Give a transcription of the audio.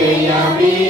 Sei a mim.